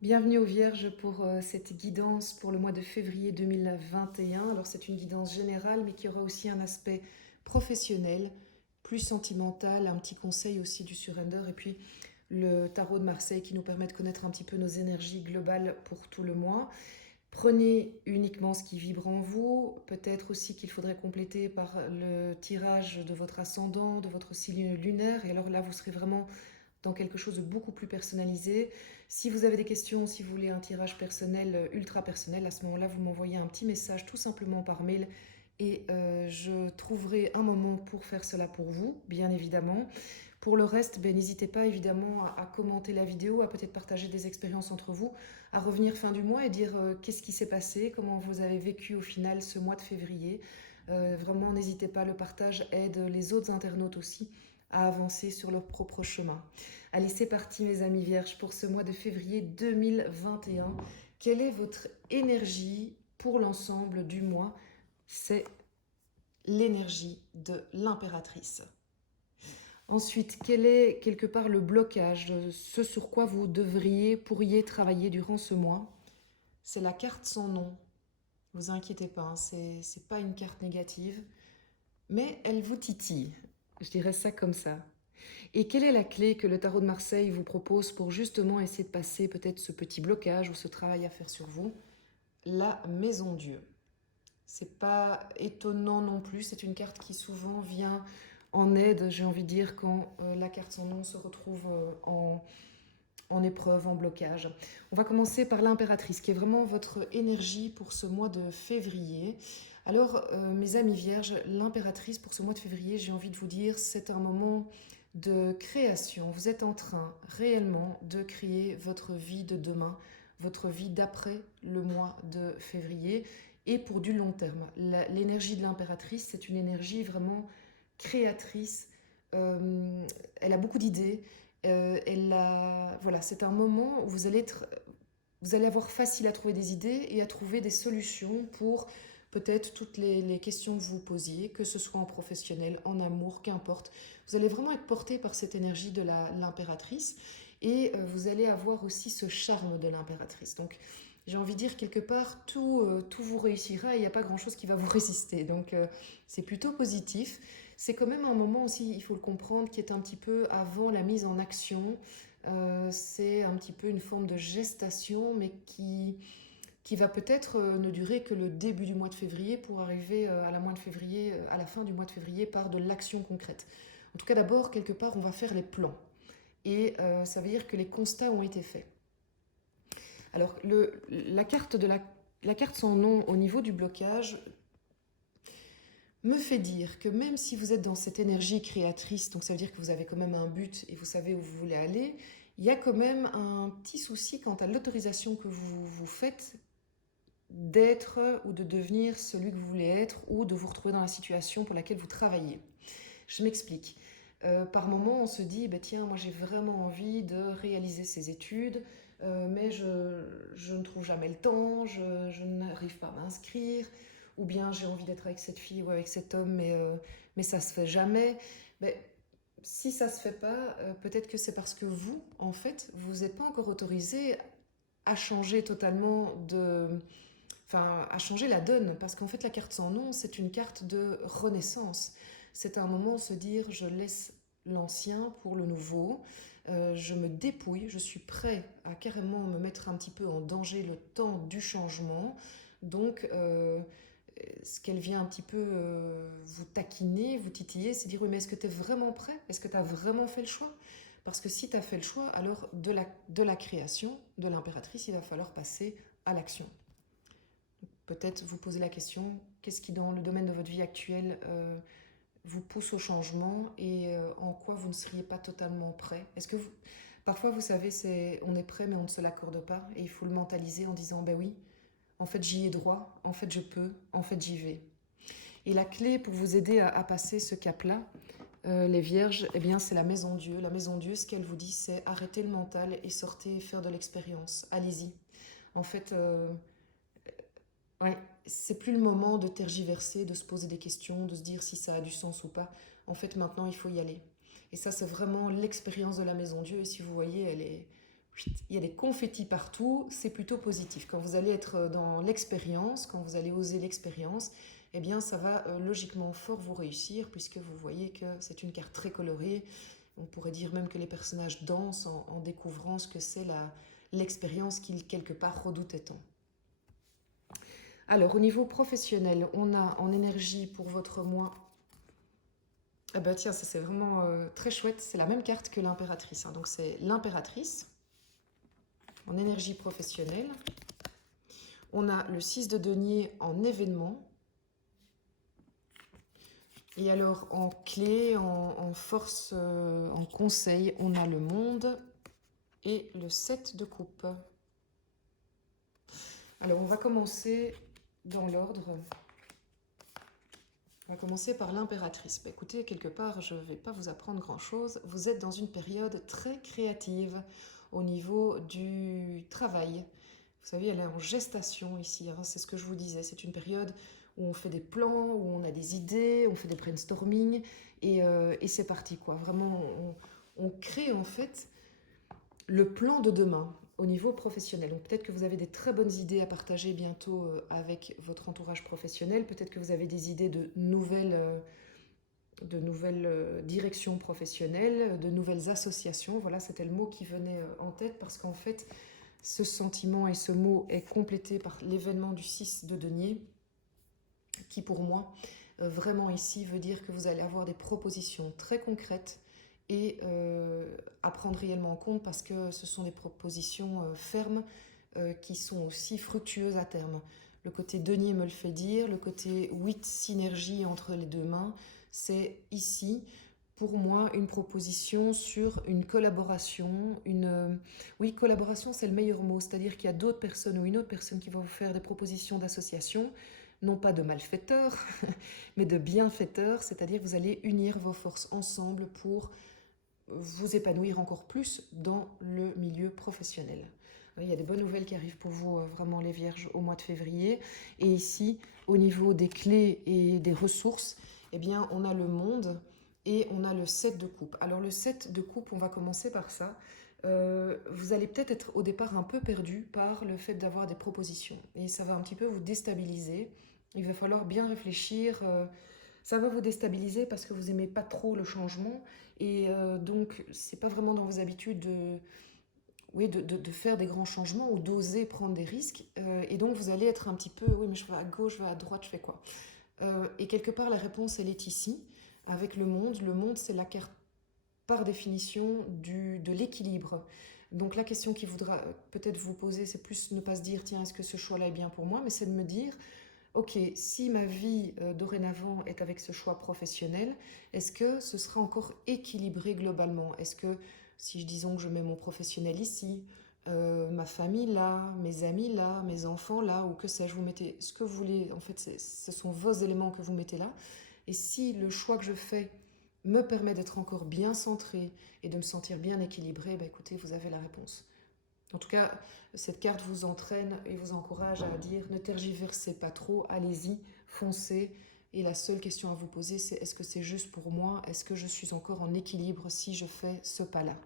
Bienvenue aux Vierges pour cette guidance pour le mois de février 2021. Alors c'est une guidance générale mais qui aura aussi un aspect professionnel, plus sentimental, un petit conseil aussi du surrender et puis le tarot de Marseille qui nous permet de connaître un petit peu nos énergies globales pour tout le mois. Prenez uniquement ce qui vibre en vous, peut-être aussi qu'il faudrait compléter par le tirage de votre ascendant, de votre signe lunaire et alors là vous serez vraiment dans quelque chose de beaucoup plus personnalisé. Si vous avez des questions, si vous voulez un tirage personnel, ultra personnel, à ce moment-là, vous m'envoyez un petit message tout simplement par mail et je trouverai un moment pour faire cela pour vous, bien évidemment. Pour le reste, ben, n'hésitez pas évidemment à commenter la vidéo, à peut-être partager des expériences entre vous, à revenir fin du mois et dire qu'est-ce qui s'est passé, comment vous avez vécu au final ce mois de février. Vraiment, n'hésitez pas, le partage aide les autres internautes aussi à avancer sur leur propre chemin. Allez, c'est parti mes amis vierges pour ce mois de février 2021. Quelle est votre énergie pour l'ensemble du mois? C'est l'énergie de l'impératrice. Ensuite, quel est quelque part le blocage, ce sur quoi vous pourriez travailler durant ce mois? C'est la carte sans nom. Ne vous inquiétez pas, hein, c'est pas une carte négative, mais elle vous titille. Je dirais ça comme ça. Et quelle est la clé que le tarot de Marseille vous propose pour justement essayer de passer peut-être ce petit blocage ou ce travail à faire sur vous? La maison Dieu. C'est pas étonnant non plus, c'est une carte qui souvent vient en aide, j'ai envie de dire, quand la carte sans nom se retrouve en épreuve, en blocage. On va commencer par l'impératrice, qui est vraiment votre énergie pour ce mois de février. Alors, mes amis vierges, l'impératrice pour ce mois de février, j'ai envie de vous dire, c'est un moment de création. Vous êtes en train réellement de créer votre vie de demain, votre vie d'après le mois de février et pour du long terme. L'énergie de l'impératrice, c'est une énergie vraiment créatrice. Elle a beaucoup d'idées. Voilà, c'est un moment où vous allez avoir facile à trouver des idées et à trouver des solutions pour peut-être toutes les questions que vous posiez, que ce soit en professionnel, en amour, qu'importe. Vous allez vraiment être porté par cette énergie de l'impératrice et vous allez avoir aussi ce charme de l'impératrice. Donc, j'ai envie de dire quelque part, tout vous réussira et il n'y a pas grand-chose qui va vous résister. Donc, c'est plutôt positif. C'est quand même un moment aussi, il faut le comprendre, qui est un petit peu avant la mise en action. C'est un petit peu une forme de gestation, mais qui va peut-être ne durer que le début du mois de février pour arriver à la fin du mois de février par de l'action concrète. En tout cas, d'abord, quelque part, on va faire les plans. Et ça veut dire que les constats ont été faits. Alors, la carte sans nom au niveau du blocage me fait dire que même si vous êtes dans cette énergie créatrice, donc ça veut dire que vous avez quand même un but et vous savez où vous voulez aller, il y a quand même un petit souci quant à l'autorisation que vous vous faites d'être ou de devenir celui que vous voulez être ou de vous retrouver dans la situation pour laquelle vous travaillez. Je m'explique. Par moment, on se dit, bah, tiens, moi j'ai vraiment envie de réaliser ces études, mais je ne trouve jamais le temps, je n'arrive pas à m'inscrire, ou bien j'ai envie d'être avec cette fille ou avec cet homme, mais ça se fait jamais. Mais si ça se fait pas, peut-être que c'est parce que vous, en fait, vous n'êtes pas encore autorisé à changer totalement à changer la donne, parce qu'en fait la carte sans nom, c'est une carte de renaissance. C'est un moment de se dire, je laisse l'ancien pour le nouveau, je me dépouille, je suis prêt à carrément me mettre un petit peu en danger le temps du changement. Donc, ce qu'elle vient un petit peu vous taquiner, vous titiller, c'est dire, oui, mais est-ce que tu es vraiment prêt? Est-ce que tu as vraiment fait le choix? Parce que si tu as fait le choix, alors de la création, de l'impératrice, il va falloir passer à l'action. Peut-être vous poser la question, qu'est-ce qui dans le domaine de votre vie actuelle vous pousse au changement et en quoi vous ne seriez pas totalement prêt? Parfois vous savez, on est prêt mais on ne se l'accorde pas et il faut le mentaliser en disant, ben oui, en fait j'y ai droit, en fait je peux, en fait j'y vais. Et la clé pour vous aider à passer ce cap-là, les vierges, eh bien c'est la maison Dieu. La maison Dieu, ce qu'elle vous dit, c'est arrêtez le mental et sortez faire de l'expérience. Allez-y. En fait, ouais, c'est plus le moment de tergiverser, de se poser des questions, de se dire si ça a du sens ou pas. En fait, maintenant, il faut y aller. Et ça, c'est vraiment l'expérience de la Maison Dieu. Et si vous voyez, il y a des confettis partout, c'est plutôt positif. Quand vous allez être dans l'expérience, quand vous allez oser l'expérience, eh bien ça va logiquement fort vous réussir puisque vous voyez que c'est une carte très colorée. On pourrait dire même que les personnages dansent en découvrant ce que c'est l'expérience qu'ils quelque part redoutaient tant. Alors au niveau professionnel, on a en énergie pour votre mois. Ah bah tiens, ça c'est vraiment très chouette, c'est la même carte que l'impératrice. Hein. Donc c'est l'impératrice en énergie professionnelle. On a le 6 de denier en événement. Et alors en clé, en force, en conseil, on a le monde et le 7 de coupe. Alors on va commencer dans l'ordre. On va commencer par l'impératrice. Bah, écoutez, quelque part, je ne vais pas vous apprendre grand-chose. Vous êtes dans une période très créative au niveau du travail. Vous savez, elle est en gestation ici, hein, c'est ce que je vous disais. C'est une période où on fait des plans, où on a des idées, on fait des brainstorming, et c'est parti, quoi. Vraiment, on crée en fait le plan de demain au niveau professionnel. Donc peut-être que vous avez des très bonnes idées à partager bientôt avec votre entourage professionnel. Peut-être que vous avez des idées de nouvelles directions professionnelles, de nouvelles associations. Voilà, c'était le mot qui venait en tête parce qu'en fait, ce sentiment et ce mot est complété par l'événement du 6 de denier qui, pour moi, vraiment ici veut dire que vous allez avoir des propositions très concrètes et à prendre réellement en compte parce que ce sont des propositions fermes qui sont aussi fructueuses à terme. Le côté denier me le fait dire, le côté 8 synergie entre les deux mains, c'est ici pour moi une proposition sur une collaboration, oui, collaboration c'est le meilleur mot, c'est-à-dire qu'il y a d'autres personnes ou une autre personne qui va vous faire des propositions d'association, non pas de malfaiteurs, mais de bienfaiteurs, c'est-à-dire que vous allez unir vos forces ensemble pour vous épanouir encore plus dans le milieu professionnel. Il y a des bonnes nouvelles qui arrivent pour vous, vraiment les vierges, au mois de février. Et ici, au niveau des clés et des ressources, eh bien, on a le monde et on a le 7 de coupe. Alors le 7 de coupe, on va commencer par ça. Vous allez peut-être être au départ un peu perdu par le fait d'avoir des propositions. Et ça va un petit peu vous déstabiliser. Il va falloir bien réfléchir. Ça va vous déstabiliser parce que vous n'aimez pas trop le changement. Et donc, c'est pas vraiment dans vos habitudes de faire des grands changements ou d'oser prendre des risques. Et donc, vous allez être un petit peu, oui, mais je vais à gauche, je vais à droite, je fais quoi? Et quelque part, la réponse, elle est ici, avec le monde. Le monde, c'est la carte, par définition, de l'équilibre. Donc, la question qu'il voudra peut-être vous poser, c'est plus ne pas se dire, tiens, est-ce que ce choix-là est bien pour moi? Mais c'est de me dire, ok, si ma vie dorénavant est avec ce choix professionnel, est-ce que ce sera encore équilibré globalement? Est-ce que si disons que je mets mon professionnel ici, ma famille là, mes amis là, mes enfants là, ou que sais-je, vous mettez ce que vous voulez, en fait ce sont vos éléments que vous mettez là, et si le choix que je fais me permet d'être encore bien centré et de me sentir bien équilibré, bah écoutez, vous avez la réponse. En tout cas, cette carte vous entraîne et vous encourage à dire ne tergiversez pas trop, allez-y, foncez. Et la seule question à vous poser, c'est est-ce que c'est juste pour moi? Est-ce que je suis encore en équilibre si je fais ce pas-là?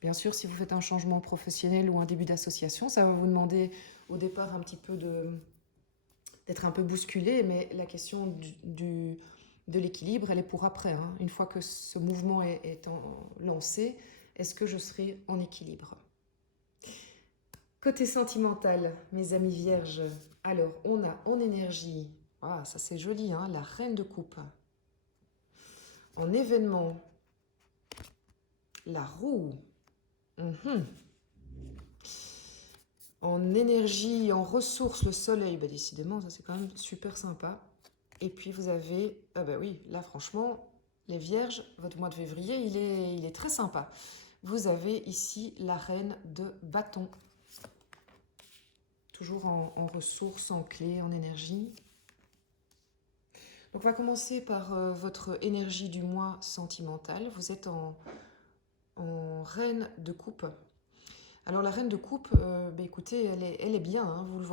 Bien sûr, si vous faites un changement professionnel ou un début d'association, ça va vous demander au départ un petit peu d'être un peu bousculé, mais la question de l'équilibre, elle est pour après. Hein. Une fois que ce mouvement est lancé, est-ce que je serai en équilibre? Côté sentimental, mes amis vierges, alors on a en énergie, ah, ça c'est joli, hein, la reine de coupe. En événement, la roue. En énergie, en ressources, le soleil. Bah, décidément, ça c'est quand même super sympa. Et puis vous avez, ah bah oui, là franchement, les vierges, votre mois de février, il est très sympa. Vous avez ici la reine de bâton. Toujours en ressources, en clés, en énergie. Donc on va commencer par votre énergie du mois sentimentale. Vous êtes en reine de coupe. Alors la reine de coupe, bah, écoutez, elle est bien, hein, vous le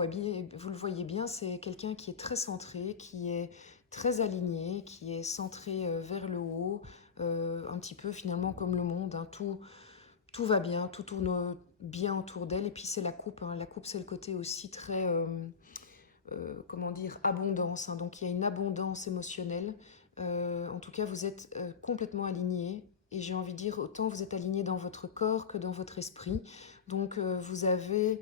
voyez bien, c'est quelqu'un qui est très centré, qui est très aligné, qui est centré vers le haut, un petit peu finalement comme le monde, hein, tout va bien, tout tourne bien autour d'elle. Et puis c'est la coupe, hein. La coupe, c'est le côté aussi très, comment dire, abondance, hein. Donc il y a une abondance émotionnelle. En tout cas, vous êtes complètement aligné. Et j'ai envie de dire, autant vous êtes aligné dans votre corps que dans votre esprit. Donc vous avez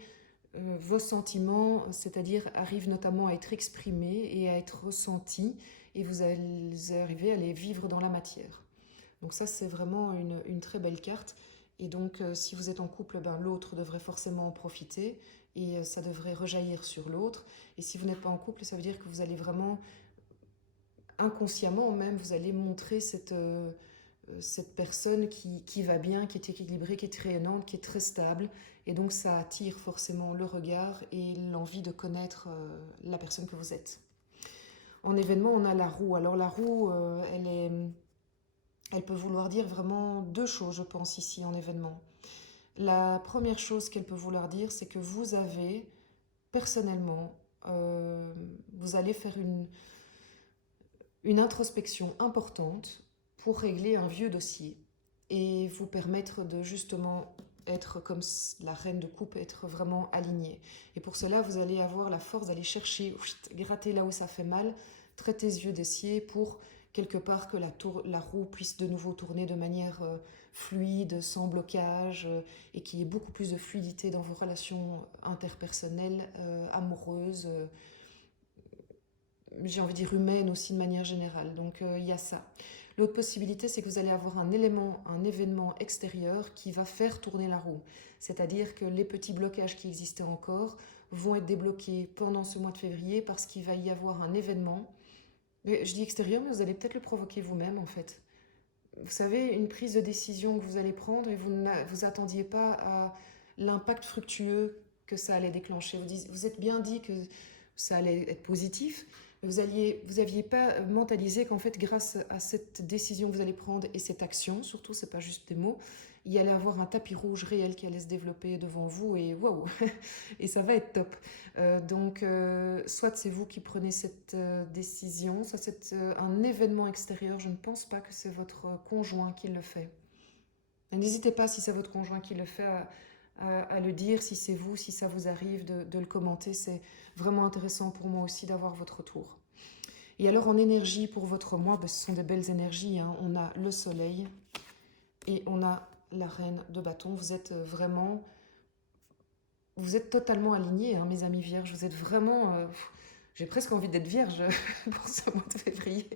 vos sentiments, c'est-à-dire arrivent notamment à être exprimés et à être ressentis. Et vous allez arriver à les vivre dans la matière. Donc ça, c'est vraiment une très belle carte. Et donc, si vous êtes en couple, ben, l'autre devrait forcément en profiter et ça devrait rejaillir sur l'autre. Et si vous n'êtes pas en couple, ça veut dire que vous allez vraiment, inconsciemment même, vous allez montrer cette personne qui va bien, qui est équilibrée, qui est rayonnante, qui est très stable. Et donc, ça attire forcément le regard et l'envie de connaître la personne que vous êtes. En événement, on a la roue. Alors, la roue, elle peut vouloir dire vraiment deux choses, je pense, ici en événement. La première chose qu'elle peut vouloir dire, c'est que vous avez, personnellement, vous allez faire une introspection importante pour régler un vieux dossier et vous permettre de justement être comme la reine de coupe, être vraiment alignée. Et pour cela, vous allez avoir la force d'aller chercher, gratter là où ça fait mal, traiter ce vieux dossier pour quelque part que la roue puisse de nouveau tourner de manière fluide, sans blocage, et qu'il y ait beaucoup plus de fluidité dans vos relations interpersonnelles, amoureuses, j'ai envie de dire humaines aussi de manière générale. Donc il y a ça. L'autre possibilité, c'est que vous allez avoir un événement extérieur qui va faire tourner la roue. C'est-à-dire que les petits blocages qui existaient encore vont être débloqués pendant ce mois de février parce qu'il va y avoir un événement. Mais je dis extérieur, mais vous allez peut-être le provoquer vous-même en fait. Vous savez, une prise de décision que vous allez prendre et vous vous attendiez pas à l'impact fructueux que ça allait déclencher. Vous êtes bien dit que ça allait être positif, mais vous aviez pas mentalisé qu'en fait, grâce à cette décision que vous allez prendre et cette action, surtout, c'est pas juste des mots, il y allait avoir un tapis rouge réel qui allait se développer devant vous et waouh, et ça va être top. Donc, soit c'est vous qui prenez cette décision, soit c'est un événement extérieur. Je ne pense pas que c'est votre conjoint qui le fait. N'hésitez pas, si c'est votre conjoint qui le fait, à le dire, si c'est vous, si ça vous arrive, de le commenter. C'est vraiment intéressant pour moi aussi d'avoir votre retour. Et alors en énergie pour votre mois, ben, ce sont des belles énergies, hein. On a le soleil et on a la reine de bâton. Vous êtes vraiment... Vous êtes totalement alignés, hein, mes amis vierges. Vous êtes vraiment... j'ai presque envie d'être vierge pour ce mois de février.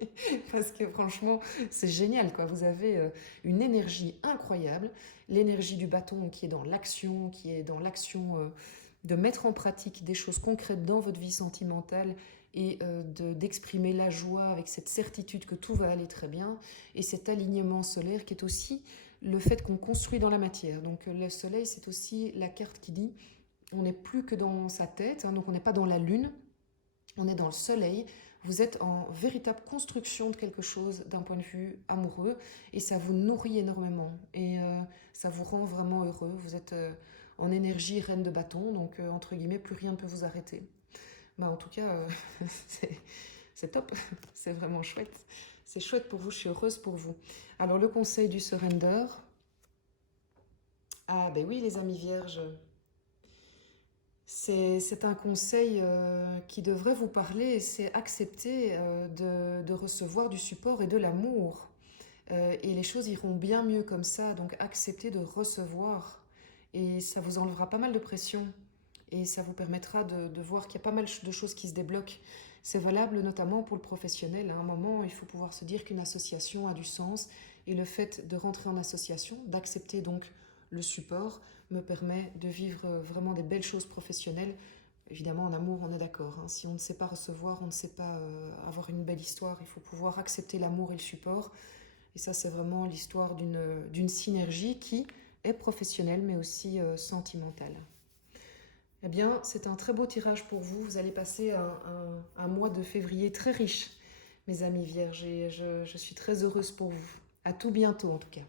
Parce que franchement, c'est génial, quoi. Vous avez une énergie incroyable. L'énergie du bâton qui est dans l'action, de mettre en pratique des choses concrètes dans votre vie sentimentale et d'exprimer la joie avec cette certitude que tout va aller très bien. Et cet alignement solaire qui est aussi le fait qu'on construit dans la matière. Donc le soleil, c'est aussi la carte qui dit on n'est plus que dans sa tête, hein, donc on n'est pas dans la lune, on est dans le soleil. Vous êtes en véritable construction de quelque chose d'un point de vue amoureux et ça vous nourrit énormément et ça vous rend vraiment heureux. Vous êtes en énergie reine de bâton, donc entre guillemets, plus rien ne peut vous arrêter. Bah, en tout cas, c'est top, c'est vraiment chouette. C'est chouette pour vous, je suis heureuse pour vous. Alors le conseil du surrender. Ah ben oui les amis vierges, c'est un conseil qui devrait vous parler, c'est accepter de recevoir du support et de l'amour. Et les choses iront bien mieux comme ça, donc acceptez de recevoir. Et ça vous enlèvera pas mal de pression. Et ça vous permettra de voir qu'il y a pas mal de choses qui se débloquent. C'est valable notamment pour le professionnel. À un moment, il faut pouvoir se dire qu'une association a du sens. Et le fait de rentrer en association, d'accepter donc le support, me permet de vivre vraiment des belles choses professionnelles. Évidemment, en amour, on est d'accord, hein. Si on ne sait pas recevoir, on ne sait pas avoir une belle histoire. Il faut pouvoir accepter l'amour et le support. Et ça, c'est vraiment l'histoire d'une synergie qui est professionnelle, mais aussi sentimentale. Eh bien, c'est un très beau tirage pour vous. Vous allez passer un mois de février très riche, mes amis vierges. Et je suis très heureuse pour vous. À tout bientôt, en tout cas.